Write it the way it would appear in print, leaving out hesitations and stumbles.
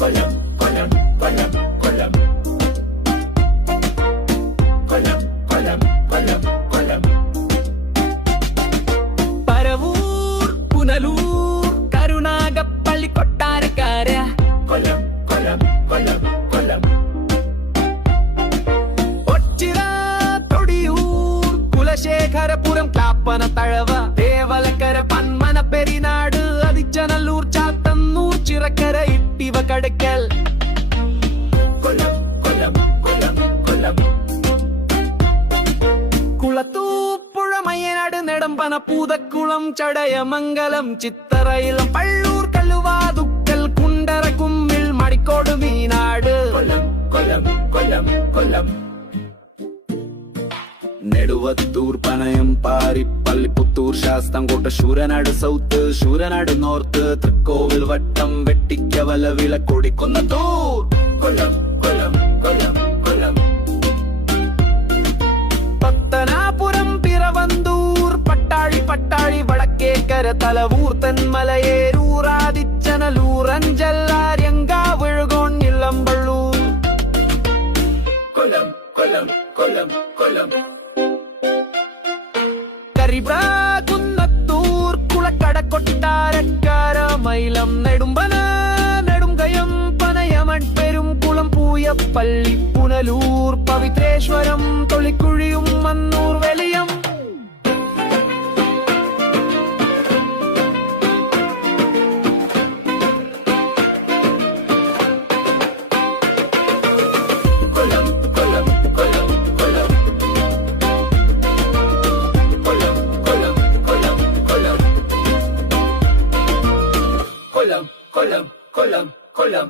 കൊല്ലം കൊല്ലം കൊല്ലം കൊല്ലം കൊല്ലം കൊല്ലം കൊല്ലം കൊല്ലം പരവൂർ പുനലൂർ കരുനാഗപ്പള്ളി കൊട്ടാരക്കാര കൊല്ലം കൊല്ലം കൊല്ലം കൊല്ലം ഒച്ചിറ തൊടിയൂർ കുലശേഖരപുരം ക്ലാപ്പന തഴവ തേവലക്കര പന്മന പെരിനാട് അതിച്ചനല്ലൂർ ചാത്തന്നൂർ ചിറക്കര ഇട്ടിവ കടക്കൽ Kollam Kollam Kollam Kollam Kulathupuzha Mayyanad നെടമ്പന Poothakkulam Chadayamangalam ചിത്തറയിലം Pallur Kalluvathukkal Kundara Kummil മടിക്കോട് Meenad Kollam Kollam Kollam Kollam Neduvathur Panayam Parippally Puthur Sasthamkotta Sooranad south Sooranad north Thrikkovil വട്ടം വെട്ടിക്കവല വിളക്കൊടി കൊന്നത്തൂർ കൊല്ലം കൊല്ലം കൊല്ലം കൊല്ലം പത്തനാപുരം പിറവന്തൂർ പട്ടാഴി വടക്കേക്കര തലവൂർ തെന്മലയേരൂർ ആദിച്ചനലൂർ അഞ്ചല്ലാര്യങ്കാവിഴുകോൺ ഇളമ്പള്ളൂർ കൊല്ലം കൊല്ലം കൊല്ലം കൊല്ലം കരിബ്രാകുന്നത്തൂർ കുളക്കട കൊട്ടാരക്കാര മൈലം നെടുമ്പന നെടുങ്കയം പനയമൺ പെരും കുളം പൂയപ്പള്ളി പുനലൂർ പവിത്രേശ്വരം തൊളിക്കുഴിയും മന്നൂർ വെളിയം കൊല്ലം കൊല്ലം കൊല്ലം കൊല്ലം കൊല്ലം കൊല്ലം കൊല്ലം കൊല്ലം കൊല്ലം കൊല്ലം കൊല്ലം കൊല്ലം